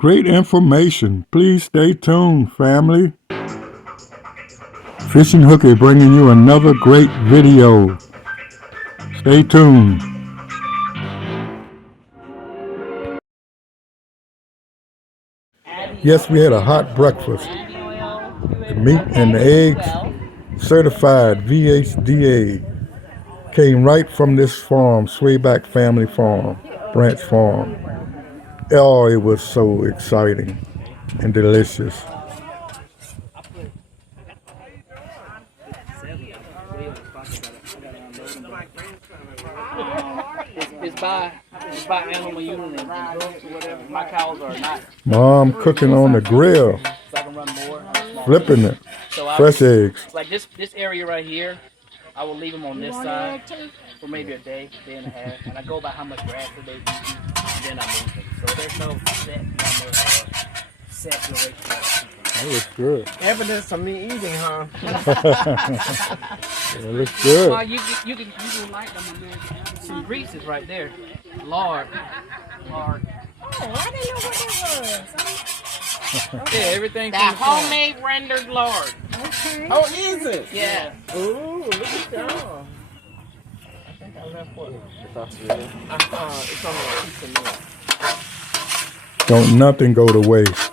Great information. Please stay tuned, family. Fishing Hooky bringing you another great video. Stay tuned. Yes, we had a hot breakfast. The meat and the eggs, certified VHDA, came right from this farm, Swayback Family Farm, Branch Farm. Oh, it was so exciting and delicious. It's by animal unit and groups or whatever. My cows are not. Mom cooking on the grill, So I can run more. flipping it, So fresh eggs. like this area right here, I will leave them on this side for maybe a day and a half, and I go by how much grass they eat, and then I move them. So there's no set duration. That looks good. Evidence of me eating, huh? That looks good. Well, you can like them. Some greases right there. Lard. Oh, I didn't know what that was. Yeah, everything. That homemade rendered lard. Okay. Oh, is it? Yeah. Ooh, look at y'all. I think I left one. It's on a piece of milk. Don't nothing go to waste.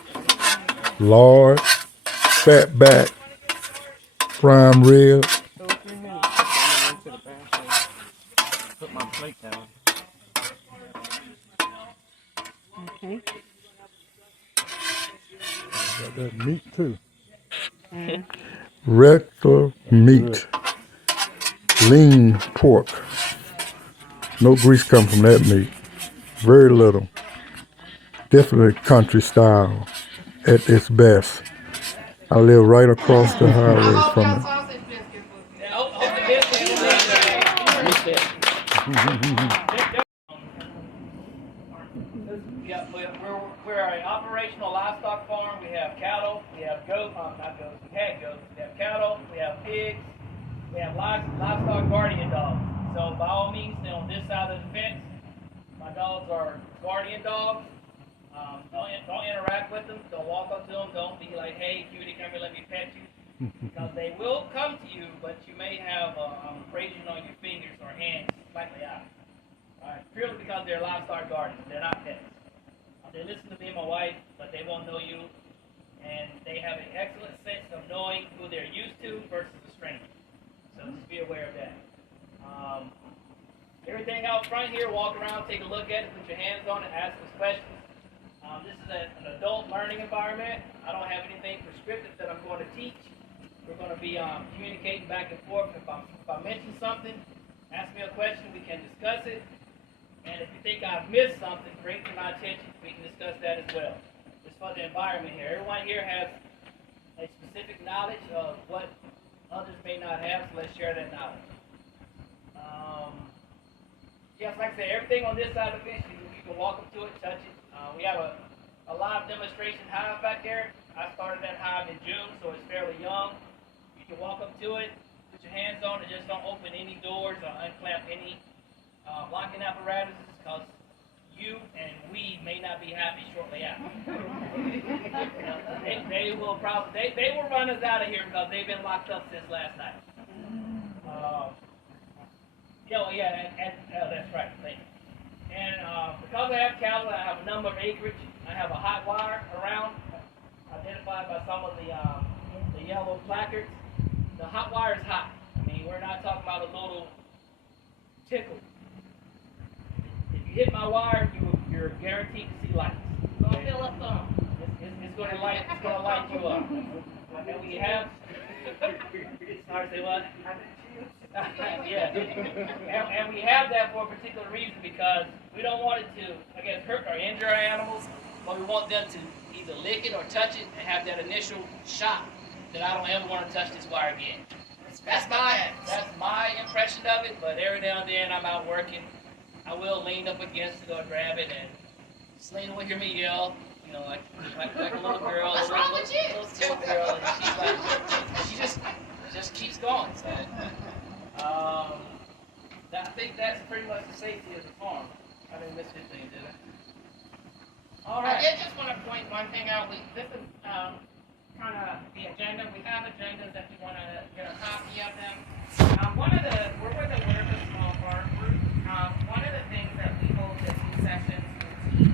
Lard, fat back, prime rib. 2 or 3 minutes. I went to the bathroom. Put my plate down. Okay. Got that meat too. Regular meat, lean pork. No grease come from that meat. Very little. Definitely country style at its best. I live right across the highway from it. We're an operational livestock farm. We have cattle, we have goats, not goats, we had goats. We have cattle, we have pigs, we have livestock guardian dogs. So by all means, stay on this side of the fence. My dogs are guardian dogs. Don't interact with them. Don't walk up to them. Don't be like, hey, cutie, come here, let me pet you. Because they will come to you, but you may have abrasion on your fingers or hands slightly out. Alright, purely because they're livestock guardians. They're not pets. They listen to me and my wife, but they won't know you. And they have an excellent sense of knowing who they're used to versus a stranger. So just be aware of that. Everything out front here, walk around, take a look at it, put your hands on it, ask us questions. This is an adult learning environment. I don't have anything prescriptive that I'm going to teach. We're going to be communicating back and forth. If I mention something, ask me a question, we can discuss it. And if you think I've missed something, bring to my attention, we can discuss that as well. Just for the environment here. Everyone here has a specific knowledge of what others may not have, so let's share that knowledge. Yes, like I said, everything on this side of the fence, you can walk up to it, touch it. We have a live demonstration hive back there. I started that hive in June, so it's fairly young. You can walk up to it, put your hands on it, just don't open any doors or unclamp any locking apparatuses, because you and we may not be happy shortly after. They will run us out of here because they've been locked up since last night. That's right. Thank you. And because I have cattle, I have a number of acreage. I have a hot wire around, identified by some of the yellow placards. The hot wire is hot. I mean, we're not talking about a little tickle. If you hit my wire, you're guaranteed to see lights. Gonna fill up some. It's going to light you up. And we have. Sorry, say what? Yeah. And we have that for a particular reason, because we don't want it to, I guess, hurt or injure our animals, but we want them to either lick it or touch it and have that initial shock that I don't ever want to touch this wire again. That's my impression of it, but every now and then I'm out working. I will lean up against it or grab it, and Selena will hear me yell, you know, like a little girl. What's wrong with you? Little timid girl, and she's like, she just keeps going. So, I think that's pretty much the safety of the farm. I didn't miss anything, did I? All right. I did just want to point point one thing out. This is kind of the agenda. We have agendas if you want to get a copy of them. We're with the Whitaker Small Farm Group. One of the things that we hold at these sessions will teach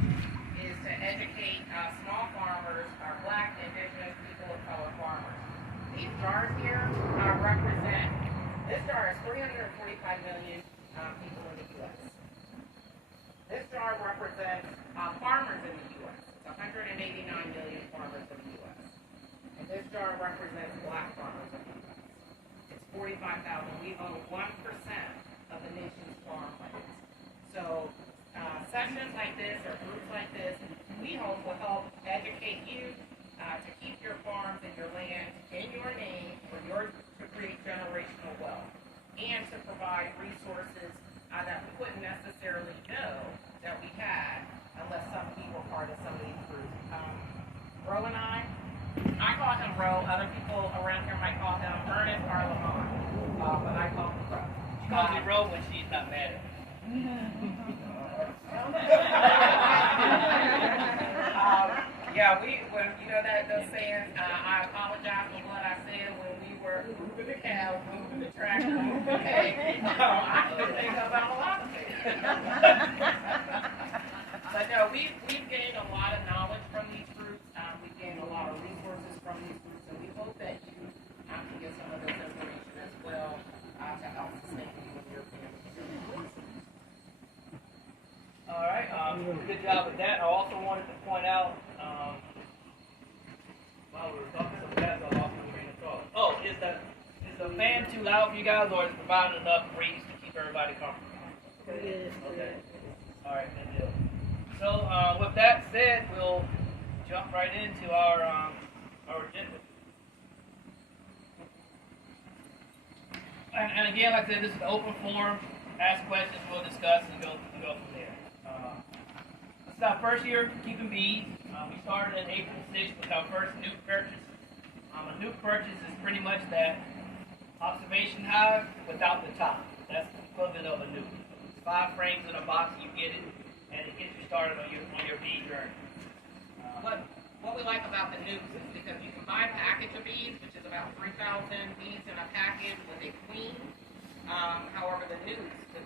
is to educate small farmers, our Black, Indigenous, people of color farmers. These jars here represent, this jar is 345 million people in the U.S. This jar represents farmers in the U.S. It's 189 million farmers in the U.S. And this jar represents Black farmers in the U.S. It's 45,000. We own 1% of the nation's farmland. So sessions like this or groups like this, we hope will help educate you to keep your farms and your land in your name to create generational wealth and to provide resources that we wouldn't necessarily know that we had unless we were part of some of these groups. Ro and I call him Ro. Other people around here might call him Ernest or Lamont, but I call him Ro. She calls me Ro when she's not mad at me. When you know those sayings, I apologize for what I said when we were moving the cows, moving the tractor, moving the hay. I can think about a lot of things. But no, we've gained a lot of knowledge from these groups. We've gained a lot of resources from these groups, and we hope that you can get some of this information as well to help sustain you and your family. All right, good job with that. I also wanted to point out, while we were talking so fast, I lost my train of thought. Oh, is the fan too loud for you guys, or is it providing enough breeze to keep everybody comfortable? Okay. All right, good deal. So, with that said, we'll jump right into our agenda. And again, like I said, this is an open forum. Ask questions, we'll discuss, and go from there. This is our first year keeping bees. We started in April 6th with our first nuke purchase. A nuke purchase is pretty much that observation hive without the top. That's the equivalent of a nuke. It's 5 frames in a box, you get it, and it gets you started on your bee journey. What we like about the nukes is because you can buy a package of bees, which is about 3,000 bees in a package with a queen. However, the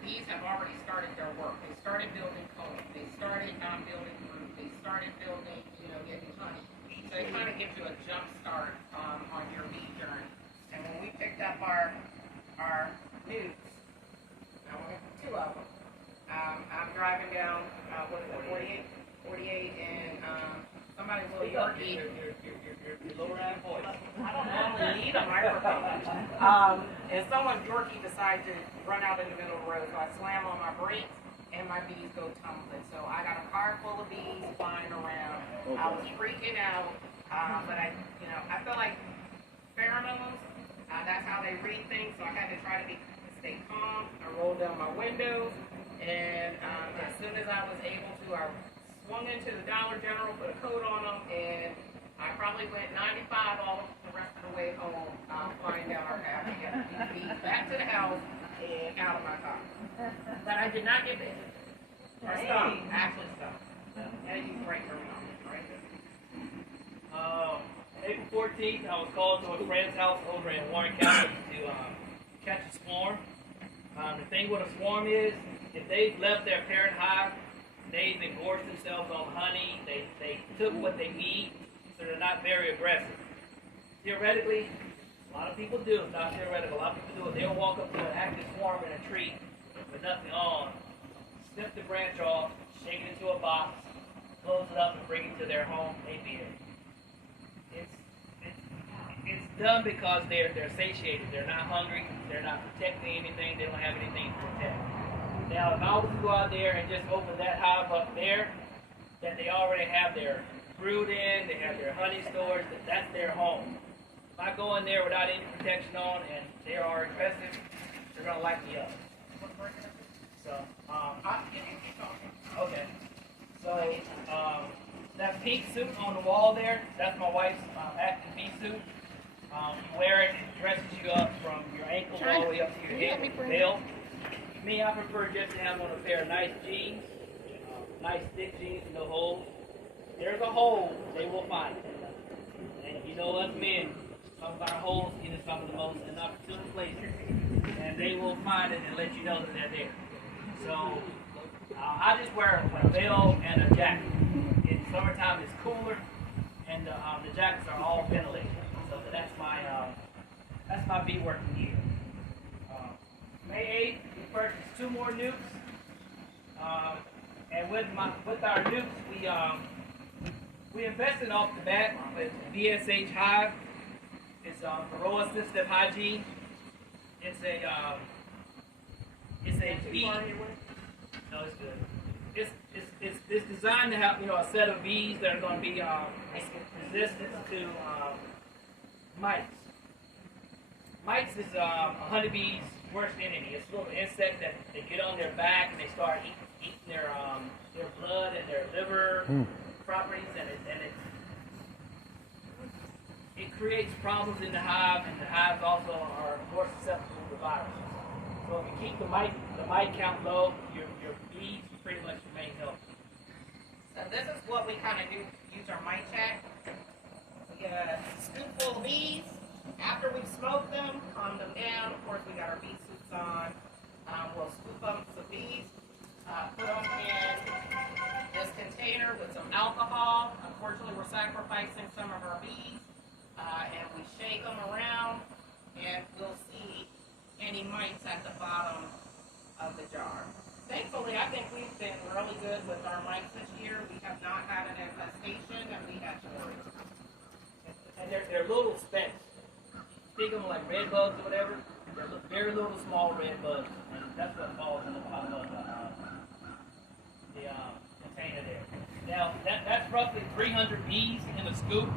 bees have already started their work. They started building comb. They started building brood. They started building, getting honey. So it kind of gives you a jump start on your bee journey. And when we picked up our nukes, now we have 2 of them. I'm driving down, 48, and somebody's little Yorkie. Your lower half voice. I don't normally need a microphone. And someone's Yorkie decided to run out in the middle of the road, so I slam on my brakes, and my bees go tumbling. So I got a car full of bees flying around. I was freaking out, but I feel like pheromones, that's how they read things, so I had to try to stay calm. I rolled down my windows, and as soon as I was able to, I swung into the Dollar General, put a coat on them, and I probably went 95 all the rest of the way home, flying down our path to get the bees back to the house and out of my car. But I did not get bit. Or stung, actually stung. And you break her mouth, right? April 14th, I was called to a friend's house over in Warren County to catch a swarm. The thing with a swarm is, if they've left their parent hive, they've engorged themselves on honey, they took what they need, so they're not very aggressive. Theoretically, a lot of people do, it's not theoretical, a lot of people do it. They'll walk up to an active swarm in a tree with nothing on, snip the branch off, shake it into a box, close it up, and bring it to their home apiary. It's done because they're satiated, they're not hungry, they're not protecting anything, they don't have anything to protect. Now, if I was to go out there and just open that hive up there, that they already have their brood in, they have their honey stores, that's their home. If I go in there without any protection on and they are aggressive, they're going to light me up. So, okay. So, that pink suit on the wall there, that's my wife's active bee suit. You wear it, it dresses you up from your ankles all the way up to your hip, belt. Me, I prefer just to have on a pair of nice jeans, nice thick jeans with no holes. there's a hole, they will find it. And you know us men, some of our holes in some of the most inopportune places. And they will find it and let you know that they're there. So I just wear a veil and a jacket. In summertime it's cooler, and the jackets are all ventilated. So that's my bee working gear. May 8th, we purchased 2 more nukes. And with our nukes, we invested off the bat with VSH Hive. It's Varroa Sensitive Hygiene. It's a bee. No, it's good. It's designed to have a set of bees that are going to be resistant to mites. Mites is a honeybee's worst enemy. It's a little insect that they get on their back and they start eating their blood and their liver properties, and it creates problems in the hive, and the hives also are more susceptible to viruses. So if you keep the mite count low, your bees pretty much remain healthy. So this is what we kind of do, use our mite check. We get a scoopful of bees. After we've smoked them, calm them down, of course we got our bee suits on. We'll scoop up some bees, put them in this container with some alcohol. Unfortunately, we're sacrificing some of our bees, and we shake them around, and we'll see any mites at the bottom of the jar. Thankfully, I think we've been really good with our mites this year. We have not had an infestation that we had to worry about. And they're little specks. Think of them like red bugs or whatever. They're very little small red bugs, and that's what falls in the bottom of the container there. Now, that's roughly 300 bees in a scoop,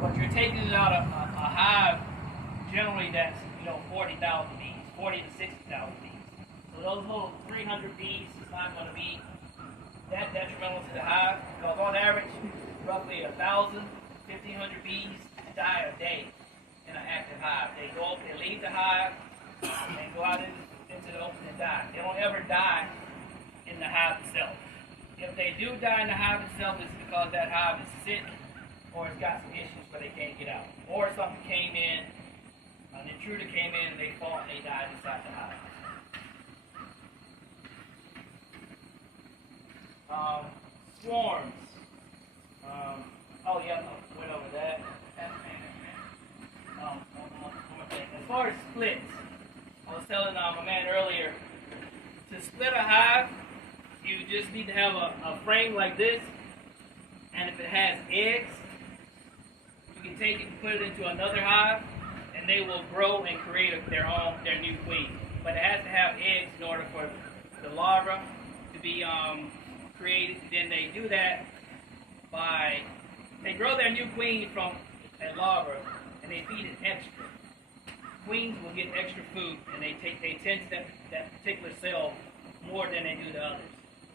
but you're taking it out of a hive generally that's 40,000 bees, 40 to 60,000 bees. So those little 300 bees is not going to be that detrimental to the hive, because on average, roughly 1,000, 1,500 bees die a day in an active hive. They leave the hive, and go out into the open and die. They don't ever die in the hive itself. If they do die in the hive itself, it's because that hive is sick, or it's got some issues where they can't get out. Or something came in, an intruder came in, and they fought and they died inside the hive. Swarms. Oh yeah, I went over that. As far as splits, I was telling my man earlier, to split a hive, you just need to have a frame like this, and if it has eggs, you can take it and put it into another hive, and they will grow and create their new queen. But it has to have eggs in order for the larva to be created. Then they do that by, they grow their new queen from a larva, and they feed it extra. Queens will get extra food, and they tend to that particular cell more than they do the others.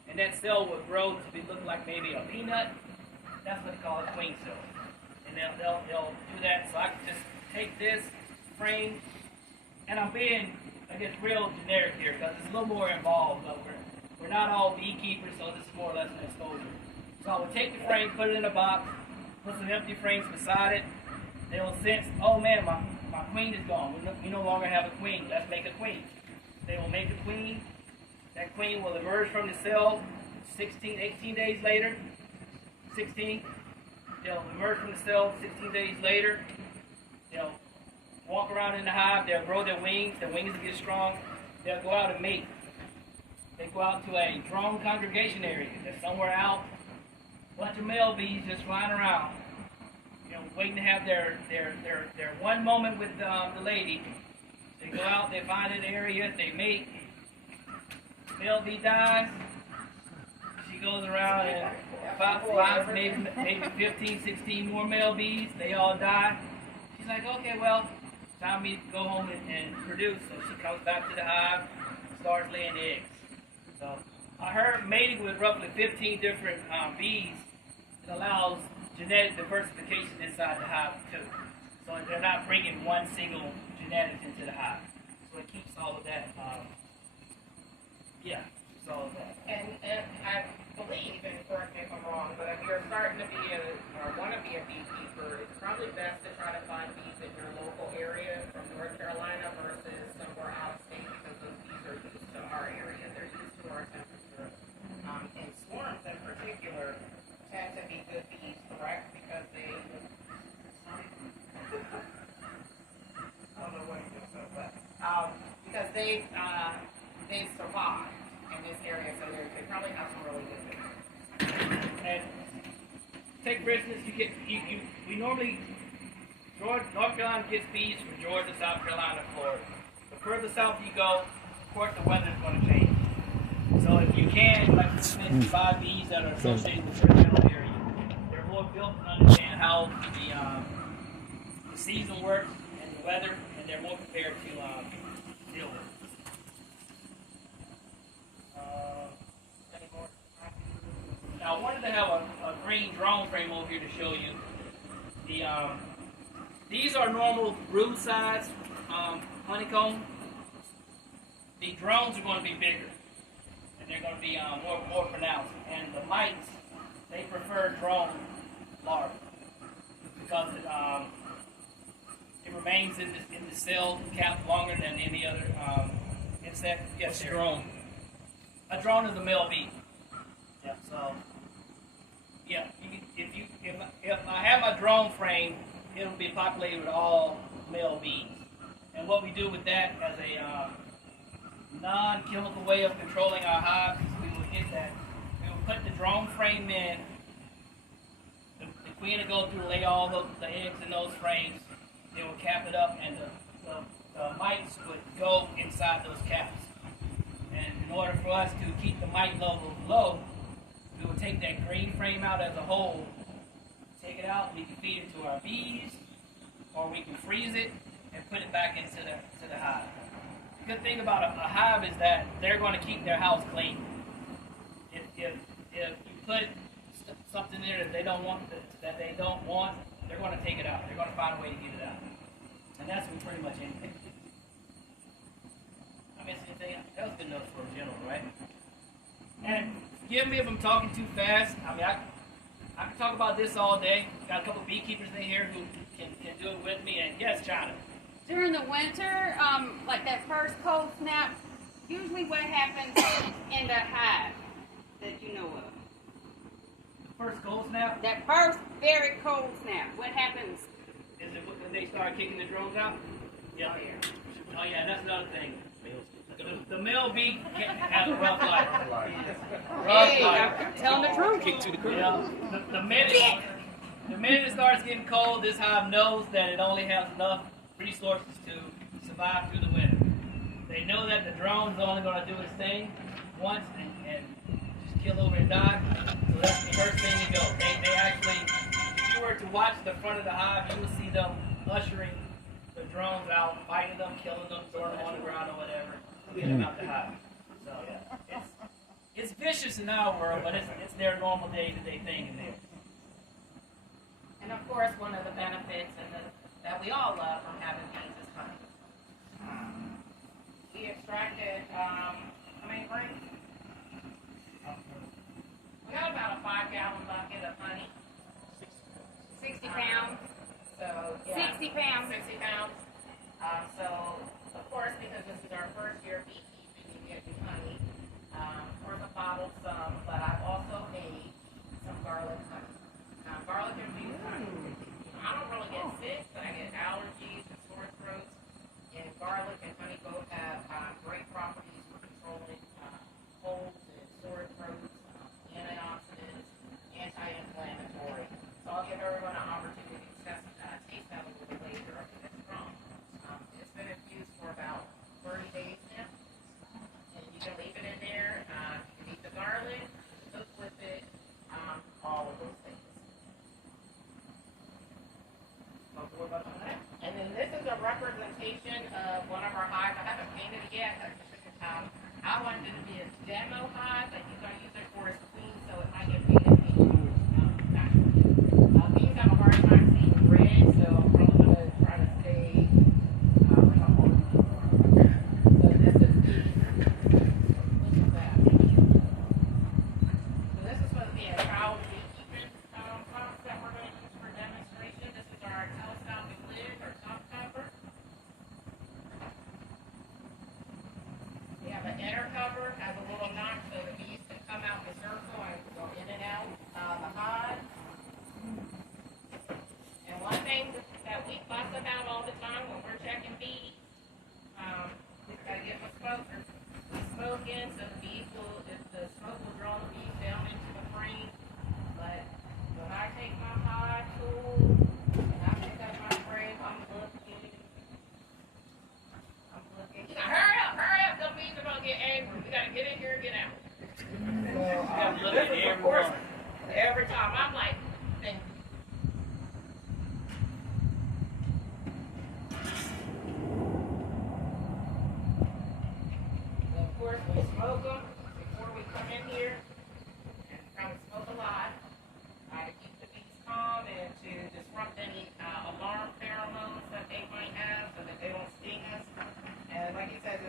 And that cell will grow to look like maybe a peanut. That's what they call a queen cell. And they'll do that. So I can just take this frame, and I'm being, I guess, real generic here because it's a little more involved. But we're not all beekeepers, so this is more or less an exposure. So I would take the frame, put it in a box, put some empty frames beside it. They will sense, oh man, my queen is gone. We no longer have a queen. Let's make a queen. They will make a queen. That queen will emerge from the cell 16, 18 days later. 16. They'll emerge from the cell 16 days later. They'll walk around in the hive. They'll grow their wings. Their wings will get strong. They'll go out and mate. They go out to a drone congregation area. They're somewhere out. A bunch of male bees just flying around. Waiting to have their one moment with the lady. They go out, they find an area, they mate. Male bee dies. She goes around and finds maybe 15, 16 more male bees. They all die. She's like, okay, well, time for me to go home and produce. So she comes back to the hive and starts laying eggs. So her mating with roughly 15 different bees, it allows genetic diversification inside the hive too. So they're not bringing one single genetic into the hive. So it keeps all of that, keeps all of that. And believe, and correct me if I'm wrong, but if you're starting to be or want to be a beekeeper, it's probably best to try to find bees in your local area from North Carolina versus somewhere out of state because those bees are used to our area. They're used to our temperature. And swarms in particular tend to be good bees, correct? Because they, I don't know what it is, but because they've survived in this area, so they probably have some really good bees. And take for instance, we normally, North Carolina gets bees from Georgia, South Carolina, Florida. The further south you go, of course the weather is going to change. So if you can, like buy bees that are associated with your general area, they're more built to understand how the season works and the weather, and they're more prepared to deal with it. Now I wanted to have a green drone frame over here to show you. These are normal brood size honeycomb. The drones are going to be bigger, and they're going to be more pronounced. And the mites, they prefer drone larvae because it remains in the cell cap longer than any other insect. Yes, a drone. A drone is a male bee. Yeah. So. Yeah, if I have my drone frame, it'll be populated with all male bees. And what we do with that as a non-chemical way of controlling our hives, we will get that. We will put the drone frame in. The queen will go through, lay all the eggs in those frames. They will cap it up, and the mites would go inside those caps. And in order for us to keep the mite level low, we will take that green frame out as a whole, take it out, we can feed it to our bees, or we can freeze it and put it back into the hive. The good thing about a hive is that they're going to keep their house clean. If you put something there that they don't want, they're going to take it out. They're going to find a way to get it out. And that's with pretty much anything. I mean, that was good enough for a general, right? And forgive me if I'm talking too fast. I mean, I can talk about this all day. Got a couple beekeepers in here who can do it with me. And yes, China. During the winter, like that first cold snap, usually what happens in the hive that you know of? First cold snap? That first very cold snap, what happens? Is it when they start kicking the drones out? Yeah. Oh yeah, that's another thing. The male bee has a rough life. Hey, I'm telling the truth. Kick to the curb. You know, the minute it starts getting cold, this hive knows that it only has enough resources to survive through the winter. They know that the drone's only going to do its thing once and just kill over and die. So that's the first thing to go. They actually, if you were to watch the front of the hive, you will see them ushering the drones out, fighting them, killing them, throwing them on the ground or whatever, getting them out the hive. So yeah, it's vicious in our world, but it's their normal day-to-day thing in there. And of course, one of the benefits that we all love from having bees is honey. We extracted, how many bricks? We got about a 5-gallon bucket of honey. 60 pounds. So, yeah. 60 pounds. 60 pounds. So, of course, because this is our first year beekeeping, we get new honey. Of course, I bottled some, but I've also made some garlic honey. Now, garlic and bees honey. I don't really get sick, but I get allergies and sore throats. And garlic and honey both have great properties for controlling colds and sore throats, antioxidants, anti-inflammatory. So I'll give everyone an opportunity to taste that a little bit later after it's strong. It's been infused for about 30 days now. And you can leave it in there. You can eat the garlic, cook with it, all of those things. And then this is a representation of one of our hives. I haven't painted it yet. I wanted it to be a demo hive, but he's going to use it for his queen, so it might get painted. Bees have a hard time seeing red, so I'm probably going to try to stay like a whole. So this is the, look at that. So this about all the time when we're checking bees. We gotta get my smoker. We smoke in, so the bees will, the smoke will draw the bees down into the frame. But when I take my hive tool and I pick up my frame, I'm looking. Hurry up, the bees are gonna get angry. We gotta get in here and get out. So, this is of course, every time I'm like, thank you. Of course, we smoke them before we come in here, and try to smoke a lot to keep the bees calm and to disrupt any alarm pheromones that they might have so that they don't sting us. And like you said,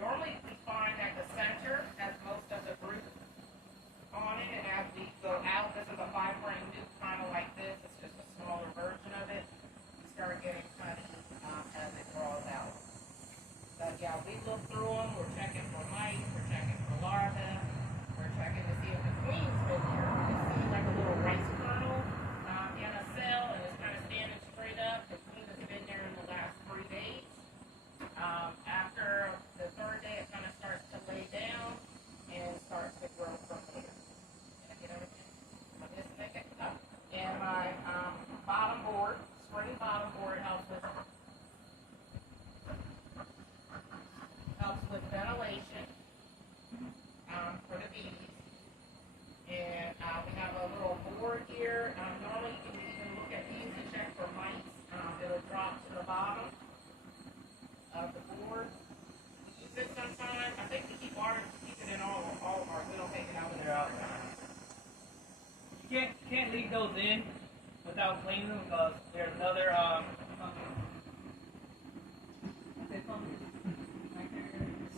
normally we find that the center has most of the group on it, and as we go out, this is a 5-frame nuke, kind of like this. It's just a smaller version of it. We start getting honey as it draws out. But yeah, we look through them. We're checking for mice. We're checking for larvae. We're checking to see if the queen's been here. You see like a little rice kernel in a cell, and it's kind of standing straight up. The queen has been there in the last 3 days. After the 3rd day, it kind of starts to lay down and starts to grow from here. Can I get everything? This thing up. And my bottom board, spring bottom board helps with ventilation for the bees. And we have a little board here. Normally you can even look at these and check for mice. It'll drop to the bottom of the board. We use it sometimes. I think we keep it in all of ours. We don't take it out of there. You can't leave those in without cleaning them because there's another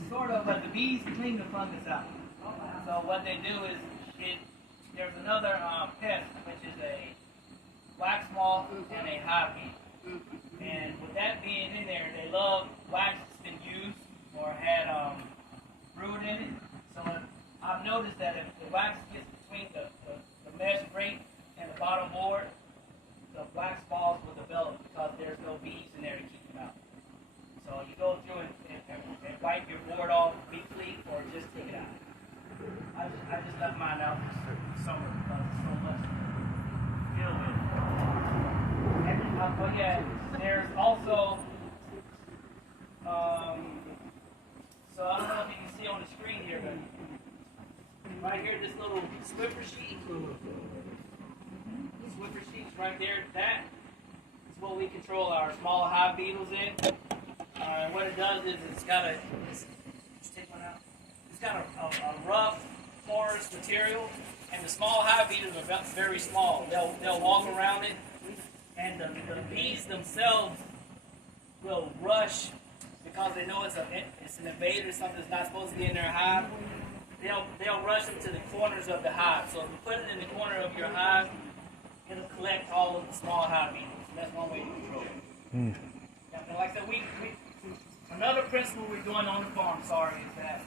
sort of, but the bees clean the fungus out. So what they do is there's another pest which is a wax moth and a hive bee. And with that being in there, they love wax that's been used or had brewed in it. So I've noticed that if the wax gets between the mesh grate and the bottom board, the wax balls will develop because there's no bees in there to keep them out. So you go through and wipe your board off weekly or just take it out. I just left mine out this summer because it's so much to deal with. And, but yeah, there's also, so I don't know if you can see on the screen here, but right here, this little Swiffer sheet, right there, that is what we control our small hive beetles in. And what it does is it's got a rough, porous material, and the small hive beetles are very small. They'll walk around it, and the bees themselves will rush because they know it's an invader, something that's not supposed to be in their hive. They'll rush them to the corners of the hive. So if you put it in the corner of your hive, it'll collect all of the small hive beetles. That's one way to control it. And like I said, another principle we're doing on the farm, is that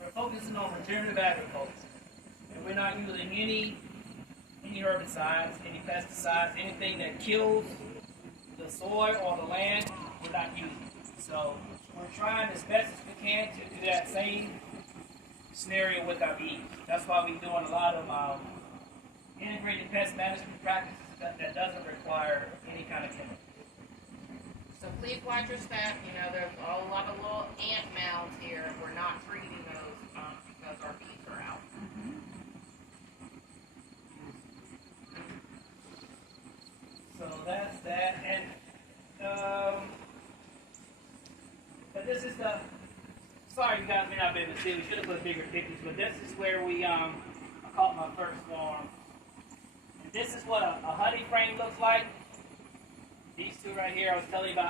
we're focusing on regenerative agriculture. And we're not using any herbicides, any pesticides, anything that kills the soil or the land, we're not using. So we're trying as best as we can to do that same scenario with our bees. That's why we're doing a lot of integrated pest management practices that doesn't require any kind of chemical. So please watch your step. You know, there's a lot of little ant mounds here, and we're not treating those because our bees are out. So that's that. And but this is the. Sorry, you guys may not be able to see. We should have put bigger pictures, but this is where I caught my first swarm. And this is what a honey frame looks like. These two right here, I was telling you about.